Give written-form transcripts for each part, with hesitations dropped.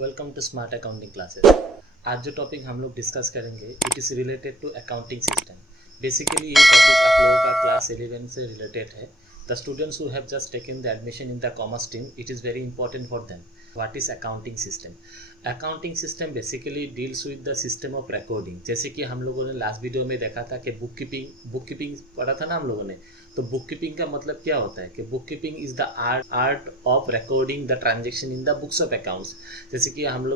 Welcome to smart accounting classes. आज जो topic हम लोग डिस्कस करेंगे it is related to accounting system. Basically ये टॉपिक आप लोगों का क्लास 11 से रिलेटेड है। The students who have just taken the admission in the commerce stream, it is very important for them. What is accounting system? Accounting system basically deals with the system of recording. जैसे कि हम लोगों ने last video में देखा था कि book keeping पढ़ा था ना हम लोगों ने। तो बुक कीपिंग का मतलब क्या होता है कि book keeping is the art of recording the transaction in the books of accounts. जैसे कि हम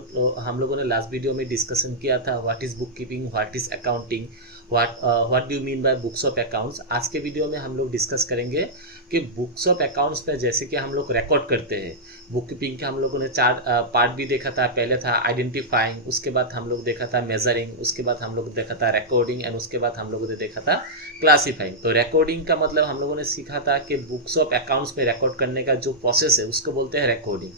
लोगों ने लास्ट वीडियो में डिस्कशन किया था what is book keeping, what is accounting, what do you mean by books of accounts. आज के वीडियो में हम लोग डिस्कस करेंगे कि बुक्स ऑफ अकाउंट्स में जैसे कि हम लोग रिकॉर्ड करते हैं। बुक कीपिंग के हम लोगों ने 4 पार्ट भी देखा था। पहले था आइडेंटिफाइंग, उसके बाद हम लोग देखा था मेजरिंग, उसके बाद हम लोग देखा था रिकॉर्डिंग एंड उसके बाद हम लोगों ने देखा था क्लासीफाइंग। तो रिकॉर्डिंग का मतलब हम लोगों ने सीखा था कि बुक्स ऑफ अकाउंट्स में रिकॉर्ड करने का जो प्रोसेस है उसको बोलते हैं रिकॉर्डिंग।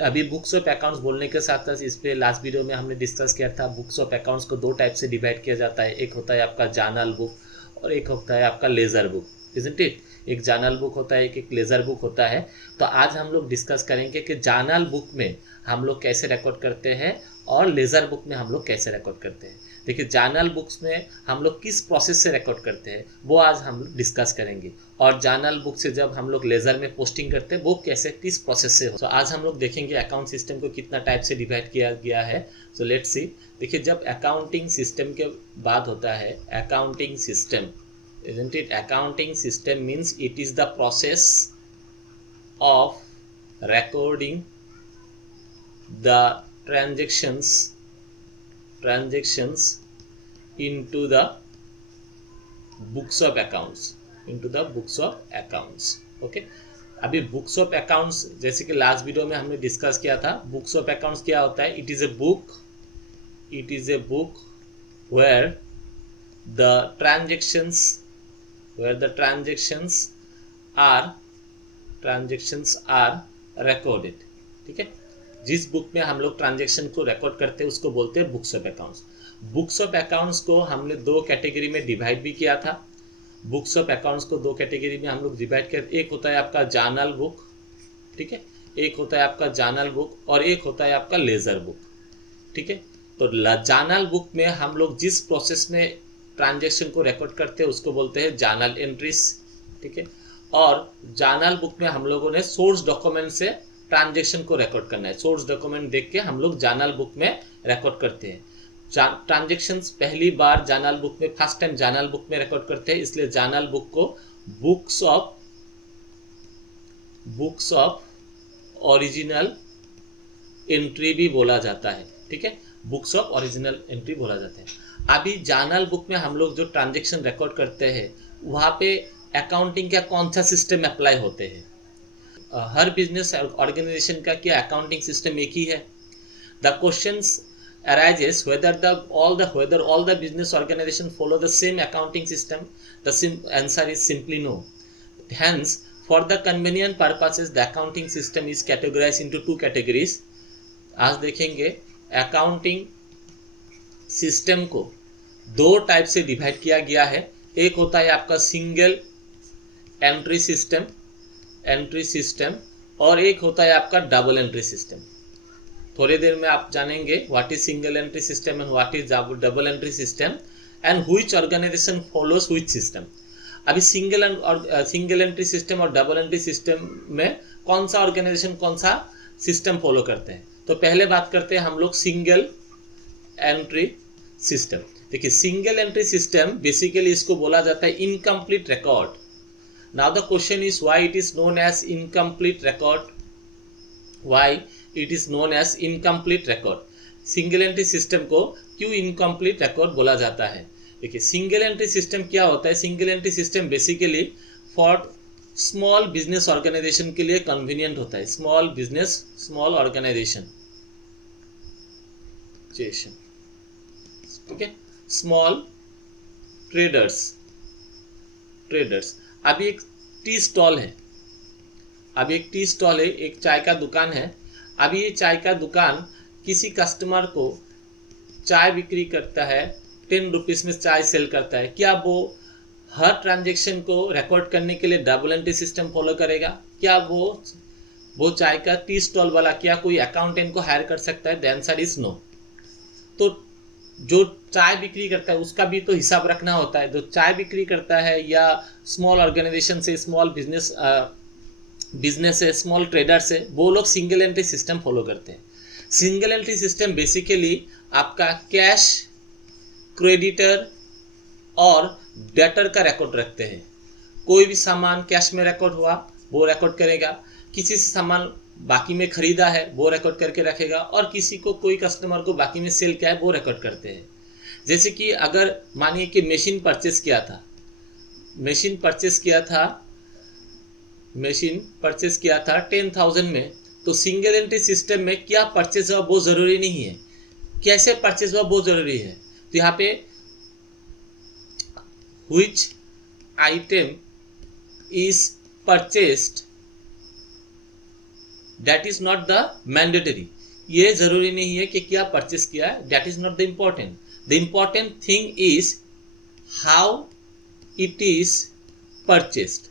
अभी बुक्स ऑफ अकाउंट्स बोलने के साथ साथ इस पे लास्ट वीडियो में हमने डिस्कस किया था बुक्स ऑफ अकाउंट्स को 2 टाइप से डिवाइड किया जाता है। एक होता है आपका जर्नल बुक और एक होता है आपका लेजर बुक, इजंट इट? एक जर्नल बुक होता है, एक लेजर बुक होता है। तो आज हम लोग डिस्कस करेंगे कि जर्नल बुक में हम लोग कैसे रिकॉर्ड करते हैं और लेजर बुक में हम लोग कैसे रिकॉर्ड करते हैं। देखिए जर्नल बुक्स में हम लोग किस प्रोसेस से रिकॉर्ड करते हैं वो आज हम लोग डिस्कस करेंगे, और जर्नल बुक से जब हम लोग लेजर में पोस्टिंग करते हैं वो कैसे किस प्रोसेस से हो। तो आज हम लोग देखेंगे अकाउंट सिस्टम को कितना टाइप से डिवाइड किया गया है। So let's see. देखिए जब अकाउंटिंग सिस्टम के बाद होता है accounting system, isn't it? Accounting system means it is the process of recording the transactions into the books of accounts okay। अभी बुक्स ऑफ अकाउंट्स जैसे कि लास्ट वीडियो में हमने डिस्कस किया था, बुक्स ऑफ अकाउंट्स क्या होता है? It is a book where the transactions are recorded। ठीक है, जिस बुक में हम लोग ट्रांजेक्शन को रिकॉर्ड करते हैं उसको बोलते हैं books of accounts. Books of accounts को हमने 2 कैटेगरी में डिवाइड भी किया था। बुक्स ऑफ अकाउंट्स को 2 कैटेगरी में हम लोग डिवाइड करते। एक होता है आपका जर्नल बुक, ठीक है, एक होता है आपका जर्नल बुक और एक होता है आपका लेजर बुक। ठीक है, तो जर्नल बुक में हम लोग जिस प्रोसेस में ट्रांजेक्शन को रिकॉर्ड करते हैं उसको बोलते हैं जर्नल एंट्रीज। ठीक है, और जर्नल बुक में हम लोगों ने सोर्स डॉक्यूमेंट से ट्रांजेक्शन को रिकॉर्ड करना है। सोर्स डॉक्यूमेंट देख के हम लोग जर्नल बुक में रिकॉर्ड करते हैं। ट्रांजेक्शंस पहली बार जर्नल बुक में फर्स्ट टाइम जर्नल बुक में रिकॉर्ड करते हैं, इसलिए जर्नल बुक को बुक्स ऑफ ओरिजिनल एंट्री भी बोला जाता है। ठीक है, बुक्स ऑफ ओरिजिनल एंट्री बोला जाता है। अभी जर्नल बुक में हम लोग जो ट्रांजेक्शन रिकॉर्ड करते हैं वहाँ पे अकाउंटिंग का कौन सा सिस्टम अप्लाई होते हैं? हर बिजनेस ऑर्गेनाइजेशन का क्या अकाउंटिंग सिस्टम एक ही है? The questions arises whether all the business organization follow the same accounting system. The answer is simply no. Hence, for the convenient purposes, the accounting system is categorized into 2 categories. आज देखेंगे accounting system को 2 type से divide किया गया है। एक होता है आपका सिंगल एंट्री सिस्टम और एक होता है आपका डबल एंट्री सिस्टम। थोड़ी देर में आप जानेंगे what is single entry system and what is double entry system and which organization follows which system. अभी सिंगल एंट्री सिस्टम और डबल एंट्री सिस्टम में कौन सा ऑर्गेनाइजेशन कौन सा सिस्टम फॉलो करते हैं? तो पहले बात करते हैं हम लोग सिंगल एंट्री सिस्टम। देखिए सिंगल एंट्री सिस्टम बेसिकली इसको बोला जाता है incomplete record. Now the question is why it is known as incomplete record. Why it is known as incomplete record? Single entry system को क्यों इनकम्प्लीट रिकॉर्ड बोला जाता है? देखिए सिंगल एंट्री सिस्टम क्या होता है? Single entry system basically for small business organization के लिए कन्वीनियंट होता है। स्मॉल ऑर्गेनाइजेशन, ठीक है, स्मॉल ट्रेडर्स। अभी एक टी स्टॉल है, एक चाय का दुकान है। अभी ये चाय का दुकान किसी कस्टमर को चाय बिक्री करता है, 10 रुपीज़ में चाय सेल करता है। क्या वो हर ट्रांजेक्शन को रिकॉर्ड करने के लिए डबल एंट्री सिस्टम फॉलो करेगा? क्या वो वो चाय का टी स्टॉल वाला, क्या कोई अकाउंटेंट को हायर कर सकता है? The answer is no. तो जो चाय बिक्री करता है उसका भी तो हिसाब रखना होता है। जो चाय बिक्री करता है या स्मॉल ऑर्गेनाइजेशन से, स्मॉल बिजनेस है, स्मॉल ट्रेडर से, वो लोग सिंगल एंट्री सिस्टम फॉलो करते हैं। सिंगल एंट्री सिस्टम बेसिकली आपका कैश, क्रेडिटर और डेटर का रिकॉर्ड रखते हैं। कोई भी सामान कैश में रिकॉर्ड हुआ वो रिकॉर्ड करेगा, किसी से सामान बाकी में खरीदा है वो रिकॉर्ड करके रखेगा, और किसी को, कोई कस्टमर को बाकी में सेल किया है वो रिकॉर्ड करते हैं। जैसे कि अगर मानिए कि मशीन परचेस किया था 10,000 में, तो सिंगल एंट्री सिस्टम में क्या परचेस हुआ वो ज़रूरी नहीं है, कैसे परचेस हुआ वो ज़रूरी है। तो यहाँ पे which item is purchased, that is not the mandatory। ये ज़रूरी नहीं है कि क्या परचेस किया है, that is not the important। The important thing is how it is purchased।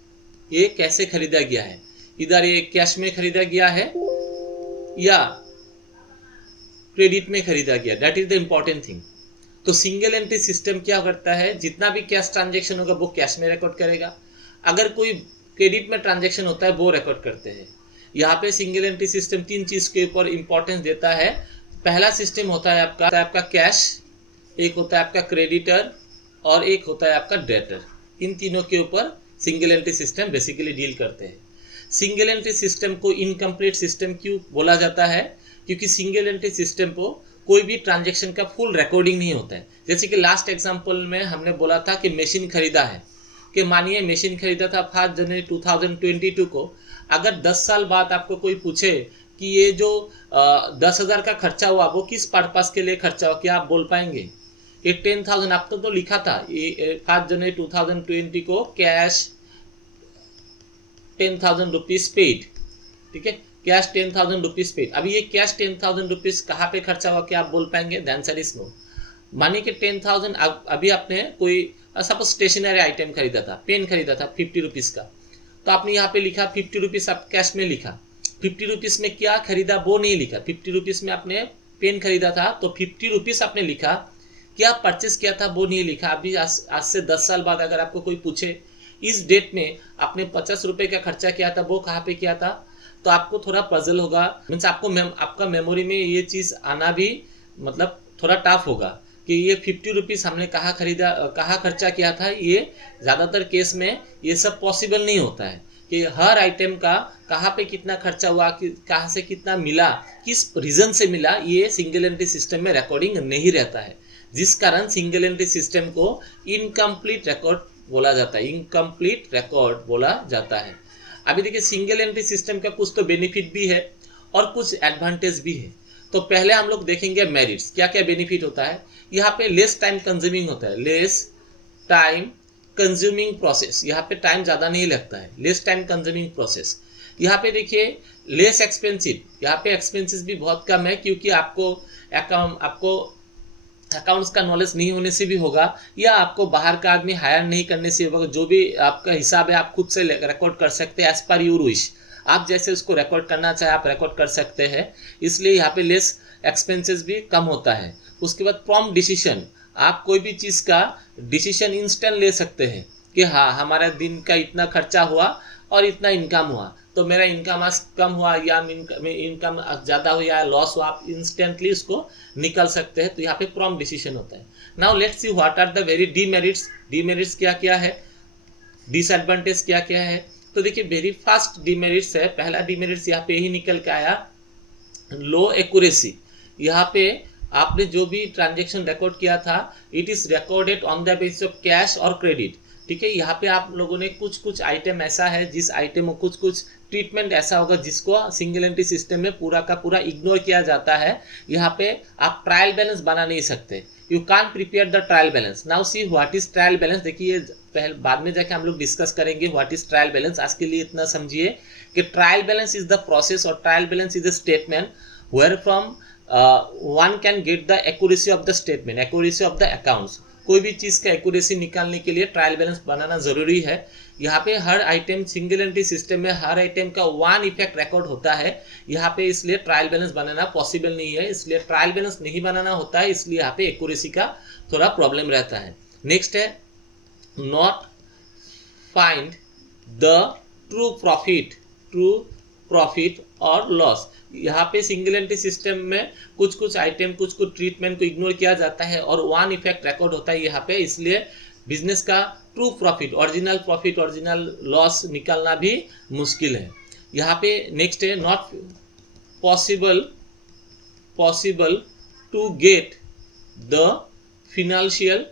ये कैसे खरीदा गया है, इधर ये कैश में खरीदा गया है या क्रेडिट में खरीदा गया, that is the important thing. तो सिंगल एंट्री सिस्टम क्या करता है, जितना भी कैश ट्रांजैक्शन होगा वो कैश में रिकॉर्ड करेगा, अगर कोई क्रेडिट में ट्रांजैक्शन होता है वो रिकॉर्ड करते हैं। यहाँ पे सिंगल एंट्री सिस्टम 3 चीज़ के ऊपर इंपॉर्टेंस देता है। पहला सिस्टम होता है आपका कैश, एक होता है आपका क्रेडिटर और एक होता है आपका डेटर। इन तीनों के ऊपर single entry system basically deal करते हैं। सिंगल एंट्री सिस्टम को इनकम्प्लीट सिस्टम क्यों बोला जाता है? क्योंकि सिंगल एंट्री सिस्टम को कोई भी ट्रांजैक्शन का फुल रिकॉर्डिंग नहीं होता है। जैसे कि लास्ट एग्जांपल में हमने बोला था कि मशीन खरीदा है, कि मानिए मशीन खरीदा था 5 जनवरी 2022 को। अगर 10 साल बाद आपको कोई पूछे कि ये जो 10,000 का खर्चा हुआ वो किस पर्पस के लिए खर्चा हुआ, क्या आप बोल पाएंगे? ये 10,000 आपको तो लिखा था, ये 5 जनवरी 2020 को कैश 10,000 रुपीज़ पेड, ठीक है, कैश 10,000 रुपीज़ पेड। अभी ये कैश 10,000 रुपीज़ कहाँ पे खर्चा हुआ, क्या आप बोल पाएंगे? The answer is no. मानिए कि 10,000 अभी आपने कोई सपोज स्टेशनरी आइटम खरीदा था, पेन खरीदा था 50 रुपीज़ का, तो आपने यहाँ पे लिखा 50 रुपीज़, आप कैश में लिखा। 50 रुपीज़ में क्या खरीदा वो नहीं लिखा। 50 रुपीज़ में आपने पेन खरीदा था तो 50 रुपीज़ आपने लिखा, क्या परचेस किया था वो नहीं लिखा। अभी आज से 10 साल बाद अगर आपको कोई पूछे इस डेट में आपने 50 रुपये का खर्चा किया था, वो कहाँ पे किया था, तो आपको थोड़ा पजल होगा। मीन्स आपका मेमोरी में ये चीज़ आना भी मतलब थोड़ा टफ होगा कि ये 50 रुपीज़ हमने कहाँ खरीदा, कहाँ खर्चा किया था। ये ज़्यादातर केस में ये सब पॉसिबल नहीं होता है कि हर आइटम का कहाँ पे कितना खर्चा हुआ, कहाँ से कितना मिला, किस रीज़न से मिला, ये सिंगल एंट्री सिस्टम में रिकॉर्डिंग नहीं रहता है, जिस कारण सिंगल एंट्री सिस्टम को इनकम्प्लीट रिकॉर्ड बोला जाता है। इनकम्प्लीट रिकॉर्ड बोला जाता है। अभी देखिए सिंगल एंट्री सिस्टम का कुछ तो बेनिफिट भी है और कुछ एडवांटेज भी है। तो पहले हम लोग देखेंगे मेरिट्स, क्या क्या बेनिफिट होता है। यहाँ पे लेस टाइम कंज्यूमिंग होता है, लेस टाइम कंज्यूमिंग प्रोसेस, यहाँ पे टाइम ज़्यादा नहीं लगता है, लेस टाइम कंज्यूमिंग प्रोसेस। यहाँ पे देखिए लेस एक्सपेंसिव, यहाँ पे एक्सपेंसेस भी बहुत कम है, क्योंकि आपको अकाउंट्स का नॉलेज नहीं होने से भी होगा, या आपको बाहर का आदमी हायर नहीं करने से होगा। जो भी आपका हिसाब है आप खुद से रिकॉर्ड कर सकते हैं, एज पर योर विश, आप जैसे उसको रिकॉर्ड करना चाहे आप रिकॉर्ड कर सकते हैं, इसलिए यहाँ पे लेस एक्सपेंसेस भी कम होता है। उसके बाद प्रॉम्प्ट डिसीजन, आप कोई भी चीज़ का डिसीजन इंस्टेंट ले सकते हैं कि हाँ हमारा दिन का इतना खर्चा हुआ और इतना इनकम हुआ, तो मेरा इनकम आज कम हुआ या इनकम ज़्यादा हुआ या लॉस हुआ, आप इंस्टेंटली उसको निकल सकते हैं। तो यहाँ पे प्रॉम्प्ट डिसीजन होता है। Now let's see what are the very demerits. Demerits क्या क्या है, डिसएडवांटेज क्या क्या है। तो देखिए वेरी फास्ट डीमेरिट्स है। पहला डीमेरिट्स यहाँ पे ही निकल के आया, लो एक्यूरेसी। यहाँ पे आपने जो भी ट्रांजेक्शन रिकॉर्ड किया था, it is recorded on the basis of cash और क्रेडिट, ठीक है। यहाँ पे आप लोगों ने कुछ आइटम ऐसा है जिस आइटम में कुछ ट्रीटमेंट ऐसा होगा जिसको सिंगल एंट्री सिस्टम में पूरा का पूरा इग्नोर किया जाता है। यहाँ पे आप ट्रायल बैलेंस बना नहीं सकते, you can't prepare the trial balance. Now see what is trial balance. देखिए पहले बाद में जाके हम लोग डिस्कस करेंगे व्हाट इज ट्रायल बैलेंस। आज के लिए इतना समझिए कि trial balance is the process और trial balance is a statement where from one can get the accuracy of the statement, accuracy of the accounts। कोई भी चीज़ का एक्यूरेसी निकालने के लिए ट्रायल बैलेंस बनाना ज़रूरी है। यहाँ पे हर आइटम सिंगल एंट्री सिस्टम में हर आइटम का वन इफेक्ट रिकॉर्ड होता है यहाँ पे, इसलिए ट्रायल बैलेंस बनाना पॉसिबल नहीं है। इसलिए ट्रायल बैलेंस नहीं बनाना होता है, इसलिए यहाँ पे एक्यूरेसी का थोड़ा प्रॉब्लम रहता है। नेक्स्ट है not find the true profit और लॉस। यहाँ पे सिंगल एंट्री सिस्टम में कुछ आइटम कुछ ट्रीटमेंट को इग्नोर किया जाता है और वन इफेक्ट रिकॉर्ड होता है यहाँ पे, इसलिए बिजनेस का ट्रू प्रॉफिट, ओरिजिनल लॉस निकालना भी मुश्किल है। यहाँ पे नेक्स्ट है not possible to get the financial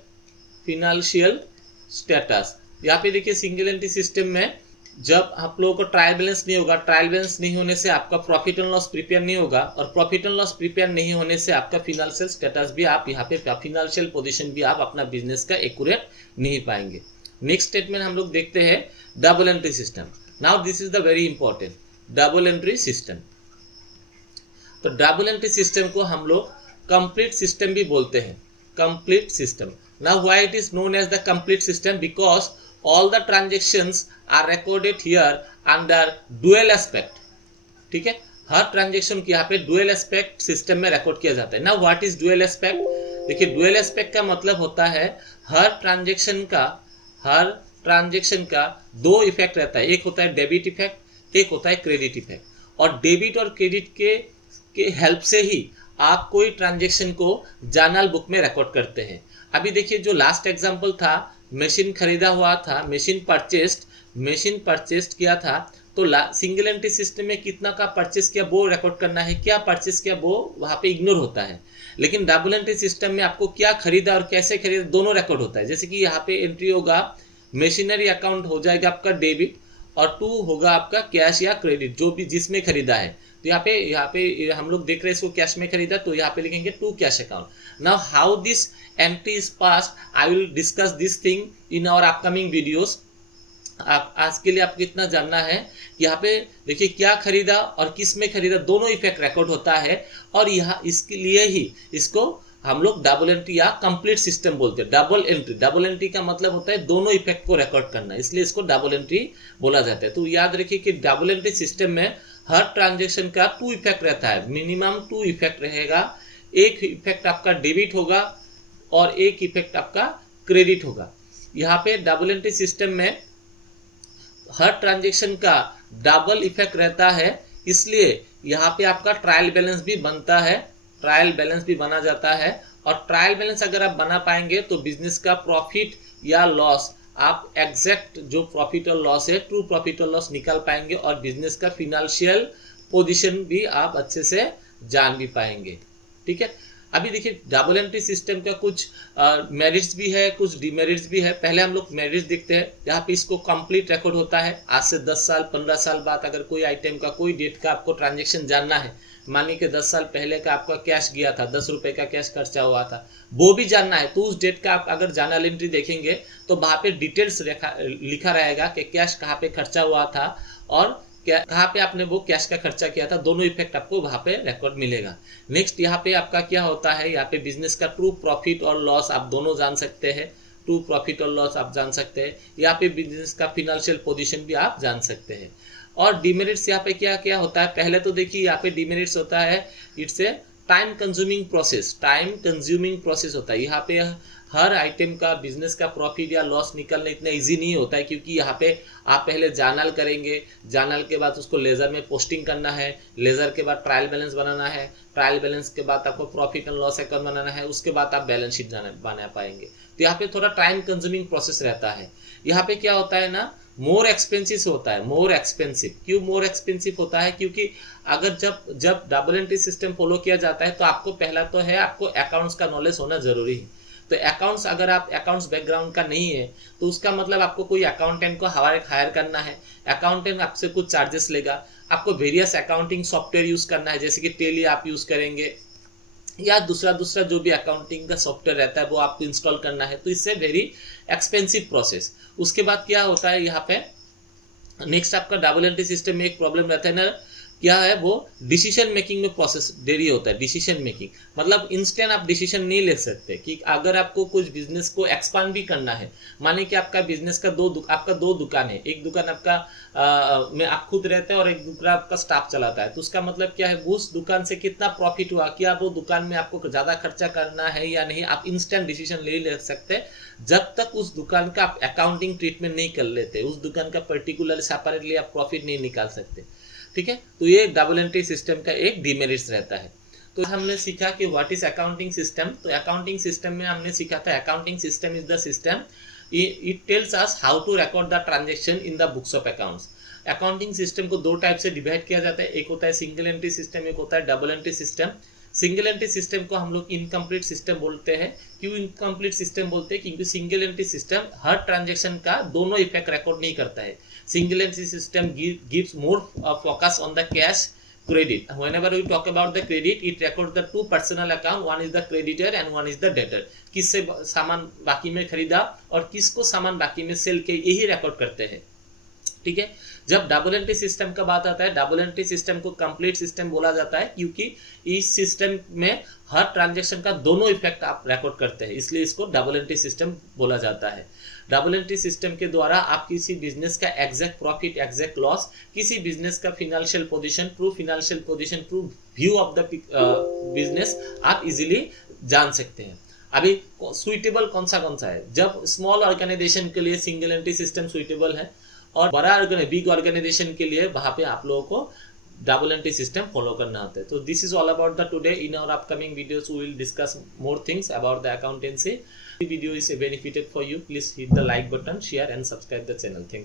status. यहाँ पे देखिए सिंगल एंट्री सिस्टम में जब आप लोगों को ट्रायल बैलेंस नहीं होगा, ट्रायल बैलेंस नहीं होने से आपका प्रॉफिट एंड लॉस प्रिपेयर नहीं होगा, और प्रॉफिट एंड लॉस प्रिपेयर नहीं होने से आपका फिनेंशियल स्टेटस भी आप यहाँ पे फिनेंशियल पोजीशन भी आप अपना बिजनेस का एक्यूरेट नहीं पाएंगे। नेक्स्ट स्टेटमेंट हम लोग देखते हैं double entry system. Now this is the very important double entry system. तो डबल एंट्री सिस्टम को हम लोग कंप्लीट सिस्टम भी बोलते हैं, complete system. Now why it is known as the complete system? Because all the transactions are recorded here under dual aspect। ठीक है, हर transaction को यहाँ पे डुअल एस्पेक्ट सिस्टम में रिकॉर्ड किया जाता है। ना व्हाट इज डुअल एस्पेक्ट? देखिए डुअल एस्पेक्ट का मतलब होता है हर ट्रांजेक्शन का दो इफेक्ट रहता है। एक होता है डेबिट इफेक्ट, एक होता है क्रेडिट इफेक्ट। और डेबिट और क्रेडिट के हेल्प से ही आप कोई ट्रांजेक्शन को जर्नल बुक में रिकॉर्ड करते हैं। अभी देखिए जो लास्ट एग्जाम्पल था, मशीन खरीदा हुआ था, मशीन परचेस्ड किया था, तो सिंगल एंट्री सिस्टम में कितना का परचेस किया वो रिकॉर्ड करना है, क्या परचेस किया वो वहाँ पे इग्नोर होता है। लेकिन डबल एंट्री सिस्टम में आपको क्या खरीदा और कैसे खरीदा दोनों रिकॉर्ड होता है। जैसे कि यहाँ पे एंट्री होगा मशीनरी अकाउंट हो जाएगा आपका डेबिट, और 2 होगा आपका कैश या क्रेडिट, जो भी जिसमें खरीदा है। तो यहाँ पे हम लोग देख रहे हैं इसको कैश में खरीदा, तो यहाँ पे लिखेंगे 2 cash account. Now how this entry is passed, I will discuss this thing in our upcoming videos. आप आज के लिए आपको इतना जानना है, यहाँ पे देखिए क्या खरीदा और किस में खरीदा दोनों इफेक्ट रिकॉर्ड होता है, और यहाँ इसके लिए ही इसको हम लोग डबल एंट्री या कंप्लीट सिस्टम बोलते हैं। डबल एंट्री का मतलब होता है दोनों इफेक्ट को रिकॉर्ड करना, इसलिए इसको डबल एंट्री बोला जाता है। तो याद रखिए कि डबल एंट्री सिस्टम में हर ट्रांजेक्शन का 2 इफेक्ट रहता है, मिनिमम 2 इफेक्ट रहेगा। एक इफेक्ट आपका डेबिट होगा और एक इफेक्ट आपका क्रेडिट होगा। यहाँ पे डबल एंट्री सिस्टम में हर ट्रांजेक्शन का डबल इफेक्ट रहता है, इसलिए यहाँ पे आपका ट्रायल बैलेंस भी बनता है, ट्रायल बैलेंस भी बना जाता है। और ट्रायल बैलेंस अगर आप बना पाएंगे तो बिजनेस का प्रॉफिट या लॉस आप एग्जैक्ट जो प्रॉफिट और लॉस है, ट्रू प्रॉफिट और लॉस निकाल पाएंगे, और बिजनेस का फिनेंशियल पोजीशन भी आप अच्छे से जान भी पाएंगे। ठीक है, अभी देखिए डबल एंट्री सिस्टम का कुछ मेरिट्स भी है, कुछ डिमेरिट्स भी है। पहले हम लोग मेरिट्स देखते हैं। यहाँ पे इसको कंप्लीट रिकॉर्ड होता है। आज से 10 साल 15 साल बाद अगर कोई आइटम का कोई डेट का आपको ट्रांजेक्शन जानना है, मानिए कि 10 साल पहले का आपका कैश गया था, 10 रुपए का कैश खर्चा हुआ था, वो भी जानना है, तो उस डेट का आप अगर जर्नल एंट्री देखेंगे तो वहाँ पे डिटेल्स लिखा रहेगा कि कैश कहाँ पे खर्चा हुआ था और कहाँ पे आपने वो कैश का खर्चा किया था, दोनों इफेक्ट आपको वहाँ पे रिकॉर्ड मिलेगा। नेक्स्ट यहाँ पे आपका क्या होता है, यहाँ पे बिजनेस का ट्रू प्रॉफिट और लॉस आप दोनों जान सकते हैं, ट्रू प्रॉफिट और लॉस आप जान सकते हैं। यहाँ पे बिजनेस का फिनेंशियल पोजीशन भी आप जान सकते हैं। और डिमेरिट्स यहाँ पे क्या क्या होता है, पहले तो देखिए यहाँ पे डिमेरिट्स होता है, it's a time consuming process होता है। यहाँ पे हर आइटम का बिजनेस का प्रॉफिट या लॉस निकालना इतना इजी नहीं होता है, क्योंकि यहाँ पे आप पहले जर्नल करेंगे, जर्नल के बाद उसको लेजर में पोस्टिंग करना है, लेजर के बाद ट्रायल बैलेंस बनाना है, ट्रायल बैलेंस के बाद आपको प्रॉफिट एंड लॉस अकाउंट बनाना है, उसके बाद आप बैलेंस शीट बना पाएंगे। तो यहाँ पे थोड़ा टाइम कंज्यूमिंग प्रोसेस रहता है। यहाँ पे क्या होता है ना, मोर एक्सपेंसिव होता है, मोर एक्सपेंसिव। क्यों मोर एक्सपेंसिव होता है? क्योंकि अगर जब डबल एंट्री सिस्टम फॉलो किया जाता है तो आपको पहला तो है आपको अकाउंट्स का नॉलेज होना जरूरी है। तो अकाउंट्स, अगर आप अकाउंट्स बैकग्राउंड का नहीं है तो उसका मतलब आपको कोई अकाउंटेंट को हायर करना है। अकाउंटेंट आपसे कुछ चार्जेस लेगा, आपको वेरियस अकाउंटिंग सॉफ्टवेयर यूज करना है, जैसे कि टेली आप यूज करेंगे या दूसरा जो भी अकाउंटिंग का सॉफ्टवेयर रहता है वो आपको इंस्टॉल करना है। तो इससे वेरी एक्सपेंसिव प्रोसेस। उसके बाद क्या होता है, यहाँ पे नेक्स्ट आपका डबल एंट्री सिस्टम में एक प्रॉब्लम रहता है ना, क्या है वो डिसीजन मेकिंग में प्रोसेस देरी होता है। डिसीजन मेकिंग मतलब इंस्टेंट आप डिसीजन नहीं ले सकते कि अगर आपको कुछ बिजनेस को एक्सपांड भी करना है, माने कि आपका बिजनेस का आपका दो दुकान है, एक दुकान आपका में आप खुद रहते हैं और एक दूसरा आपका स्टाफ चलाता है, तो उसका मतलब क्या है उस दुकान से कितना प्रॉफिट हुआ, क्या वो दुकान में आपको ज़्यादा खर्चा करना है या नहीं, आप इंस्टेंट डिसीजन ले सकते जब तक उस दुकान का आप अकाउंटिंग ट्रीटमेंट नहीं कर लेते, उस दुकान का पर्टिकुलर सेपरेटली आप प्रॉफिट नहीं निकाल सकते। ठीक है, तो ये डबल एंट्री सिस्टम का एक डिमेरिट्स रहता है। तो हमने सीखा कि व्हाट इज अकाउंटिंग सिस्टम। तो अकाउंटिंग सिस्टम में हमने सीखा था accounting system is the system it tells us how to record the transaction in the books of accounts. Accounting system को दो टाइप से डिवाइड किया जाता है, एक होता है सिंगल एंट्री सिस्टम, एक होता है double entry system. Single entry system को हम लोग इनकम्प्लीट सिस्टम बोलते हैं। क्यों इनकम्प्लीट सिस्टम बोलते हैं? क्योंकि सिंगल एंट्री सिस्टम हर ट्रांजैक्शन का दोनों इफेक्ट रिकॉर्ड नहीं करता है। Single entry system gives more focus on the cash credit. Whenever we talk about the credit, it records the two personal account, one is the creditor and one is the debtor. किससे सामान बाकी में खरीदा और किसको सामान बाकी में सेल के, यही रिकॉर्ड करते हैं। ठीक है, जब डबल एंट्री सिस्टम का बात आता है, डबल एंट्री सिस्टम को कंप्लीट सिस्टम बोला जाता है क्योंकि इस सिस्टम में हर ट्रांजैक्शन का दोनों इफेक्ट आप रिकॉर्ड करते हैं, इसलिए इसको डबल एंट्री सिस्टम बोला जाता है। डबल एंट्री सिस्टम के द्वारा आप किसी बिजनेस का एग्जैक्ट प्रॉफिट, एग्जैक्ट लॉस, किसी बिजनेस का financial position, true financial position, true view of the business आप इजीली जान सकते हैं। अभी सुइटेबल कौन सा है? जब स्मॉल ऑर्गेनाइजेशन के लिए सिंगल एंट्री सिस्टम सुइटेबल है और बड़ा बिग ऑर्गेनाइजेशन के लिए वहां पे आप लोगों को डबल एंट्री सिस्टम फॉलो करना होता है। तो this is all about the today. In our upcoming videos we will discuss more things about the accountancy. The video is benefited for you, please hit the like button, share and subscribe the channel. Thank you.